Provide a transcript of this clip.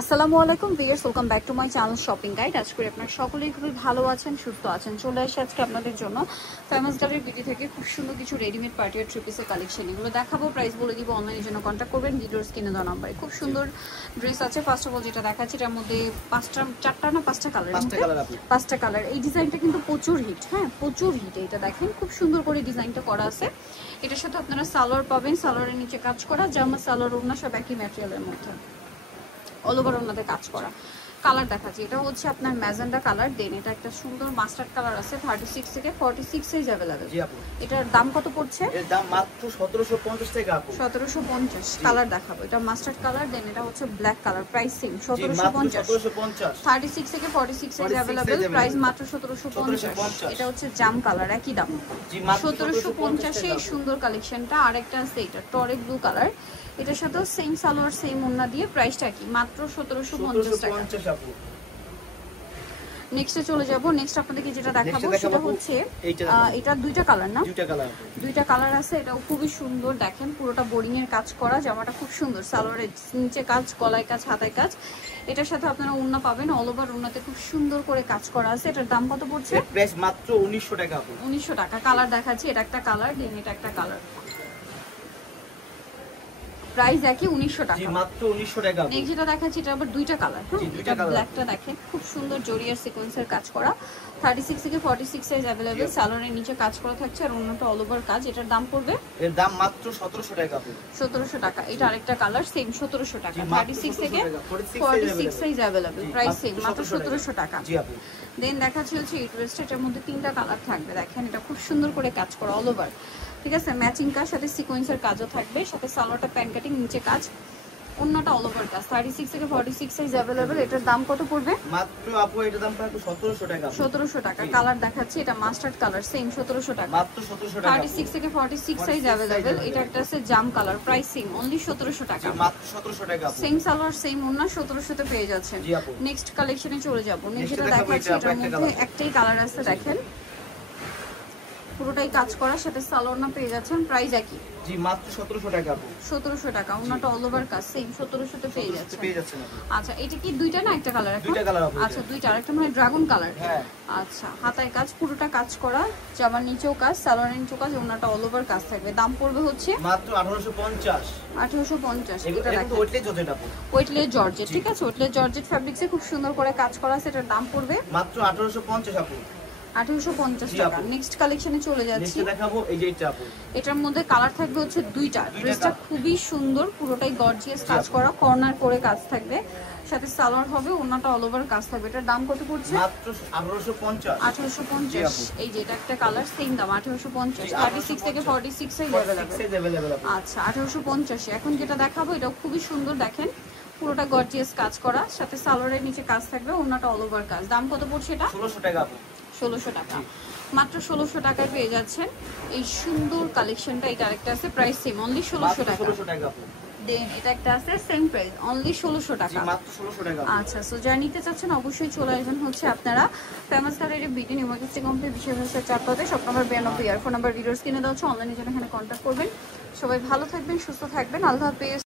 আসসালামু আলাইকুম viewers, welcome back to my channel shopping guide. আজ করে আপনারা সকলেই খুবই ভালো আছেন, সুস্থ আছেন। চলে আসে আজকে আপনাদের জন্য ফেমাস গার্লের বিউটি থেকে খুব সুন্দর কিছু রেডিমেড পার্টি আর থ্রি পিসের কালেকশন। এগুলো দেখাবো, প্রাইস বলে দিব, অনলাইনের জন্য কন্ট্যাক্ট করবেন ভিডিওর স্ক্রিনে দেওয়া নাম্বারে। খুব সুন্দর ড্রেস আছে। ফার্স্ট অফ অল যেটা দেখাচ্ছি এটার মধ্যে পাঁচটা কালার। এই ডিজাইনটা কিন্তু প্রচুর হিট, হ্যাঁ প্রচুর হিট। এটা দেখেন খুব সুন্দর করে ডিজাইনটা করা আছে। এটার সাথে আপনারা সালোয়ার পাবেন, সালোয়ারের নিচে কাজ করা, জামা সালোয়ার ওড়না সব একই ম্যাটেরিয়ালের মধ্যে, অল ওভার ওনাদের কাজ করা। কালার দেখাচ্ছি, এটা হচ্ছে আপনার ম্যাজেন্ডা কালার। দেন এটা একটা সুন্দর মাস্টার্ড কালার আছে, 36 থেকে 46 সাইজ अवेलेबल। জি আপু। এটার দাম কত পড়ছে? এর দাম মাত্র 1750 টাকা আপু। 1750। কালার দেখাবো, এটা মাস্টার্ড কালার। দেন এটা হচ্ছে ব্ল্যাক কালার, প্রাইস সেম 1750। 36 থেকে 46 সাইজ अवेलेबल, প্রাইস মাত্র 1750। এটা হচ্ছে জাম কালার, একই দাম 1750 এ। সুন্দর কালেকশনটা। আরেকটা আছে এটা টরে ব্লু কালার, এটার সাথে সেম সালোয়ার সেম ওন্না দিয়ে, প্রাইসটা কি মাত্র 1750 টাকা। নেক্সটে চলে যাব। নেক্সট আপনাদেরকে যেটা দেখাবো সেটা হচ্ছে এটা দুইটা কালার না, দুইটা কালার আছে। এটাও খুবই সুন্দর, দেখেন পুরোটা বোরিং এর কাজ করা। জামাটা খুব সুন্দর, সালোয়ারের নিচে কাজ, গলায় কাজ, হাতায় কাজ। এটার সাথে আপনারা ওন্না পাবেন, অল ওভার ওন্নাতে খুব সুন্দর করে কাজ করা আছে। এটার দাম কত পড়ছে? প্রাইস মাত্র 1900 টাকা আপু। 1900 টাকা। কালার দেখাচ্ছি, এটা একটা কালার, দেন এটা একটা কালার, প্রাইস একই 1900 টাকা। জি মাত্র 1900 টাকা। নেক্সট যেটা দেখাচ্ছি এটা আবার দুইটা কালার, হ্যাঁ এটা ব্ল্যাকটা দেখেন খুব সুন্দর জরিয়ার সিকোয়েন্সের কাজ করা, 36 থেকে 46 সাইজ अवेलेबल। সালোয়ারের নিচে কাজ করা থাকছে আর অন্যটা অল ওভার কাজ। এটার দাম পড়বে, এর দাম মাত্র 1700 টাকা আপু। 1700 টাকা। এটা আরেকটা কালার, সেম 1700 টাকা। 36 থেকে 46 সাইজ अवेलेबल, প্রাইস সেম মাত্র 1700 টাকা। জি আপু। দেন দেখাচ্ছি হচ্ছে এই ড্রেসটা, এটার মধ্যে তিনটা কালার থাকবে। দেখেন এটা খুব সুন্দর করে কাজ করা অল ওভার, ঠিক আছে। ম্যাচিং কাজ, সাথে সিকোয়েন্সের কাজও থাকবে, সাথে সালোয়ারটা প্যান কাটিং, নিচে কাজ, অন্যটা অল ওভার কাজ। 36 থেকে 46 সাইজ अवेलेबल। এটার দাম কত পড়বে? মাত্র আপু এটার দাম প্রায় 1700 টাকা। 1700 টাকা। কালার দেখাচ্ছি, এটা মাস্টার্ড কালার, সেম 1700 টাকা। মাত্র 1700 টাকা। 36 থেকে 46 সাইজ अवेलेबल। এটা একটা আছে জাম কালার, প্রাইস সেম অনলি 1700 টাকা। মাত্র 1700 টাকা। সেম সালোয়ার সেম ওন্না, 1700 তে পেয়ে যাচ্ছেন। জি আপু। নেক্সট কালেকশনে চলে যাব। নেক্সট যেটা দেখাচ্ছি এটার মধ্যে একটাই কালার আছে, দেখেন পুরোটাই কাজ করা, সাথে সালোয়ার না পেয়ে যাচ্ছেন, প্রাইস একই। জি মাত্র 1700 টাকা আপু। 1700 টাকা। ওন্নাটা অল ওভার কাজ, সেম 1700 তে পেয়ে যাচ্ছেন। আপু। আচ্ছা এটা কি দুইটা না একটা কালার? দুইটা কালার আপু। আচ্ছা দুইটা। আরেকটা মানে ড্রাগন কালার। হ্যাঁ। আচ্ছা হাতায় কাজ, পুরোটা কাজ করা, জামার নিচেও কাজ, সালোয়ারের নিচেও কাজ, ওন্নাটা অল ওভার কাজ থাকবে। দাম পড়বে হচ্ছে মাত্র 1850। 1850। এটা দেখেন ওয়েটলেস জর্জেট আপু। ওয়েটলেস জর্জেট, ঠিক আছে। ওয়েটলেস জর্জেট ফ্যাব্রিক্সে খুব সুন্দর করে কাজ করা আছে। এটার দাম পড়বে মাত্র 1850 আপু। 1850 টাকা। নেক্সট কালেকশনে চলে যাচ্ছি। নেক্সট দেখাবো এই যে এটা আপু। এটার মধ্যে কালার থাকবে হচ্ছে দুইটা। ড্রেসটা খুবই সুন্দর, পুরোটাই গর্জিয়াস কাজ করা, কর্নার করে কাজ থাকবে, সাথে সালোয়ার হবে, ওন্নাটা অল ওভার কাজ থাকবে। এটার দাম কত পড়ছে? মাত্র 1850। 1850। এই যে এটা একটা কালার, সেম দাম 1850। 36 থেকে 46 সাইজ अवेलेबल। আচ্ছা 1850। এখন যেটা দেখাবো এটা খুবই সুন্দর, দেখেন পুরোটা গর্জিয়াস কাজ করা, সাথে সালোয়ারের নিচে কাজ থাকবে, ওন্নাটা অল ওভার কাজ। দাম কত পড়ছে এটা? 1600 টাকা আপু। 1600 টাকা। মাত্র 1600 টাকায় পেয়ে যাচ্ছেন এই সুন্দর কালেকশনটা। এটা আরেকটা আছে, প্রাইস সেম অনলি 1600 টাকা। 1600 টাকা আপু। দেন এটা একটা আছে সেম প্রাইস অনলি 1600 টাকা। মাত্র 1600 টাকা। আচ্ছা সো যারা নিতে চাচ্ছেন অবশ্যই চলে আসবেন হচ্ছে আপনারা ফেমাস কালারের বিডি নিউমার্কেট কমপ্লিট বিশেষ চারপাতে শপ নাম্বার 92 ইয়ার ফোন নাম্বার ভিডিওস কিনে দেওয়া হচ্ছে। অনলাইনে জন্য এখানে কন্ট্যাক্ট করবেন। সবাই ভালো থাকবেন, সুস্থ থাকবেন, আল্লাহ হাফেজ।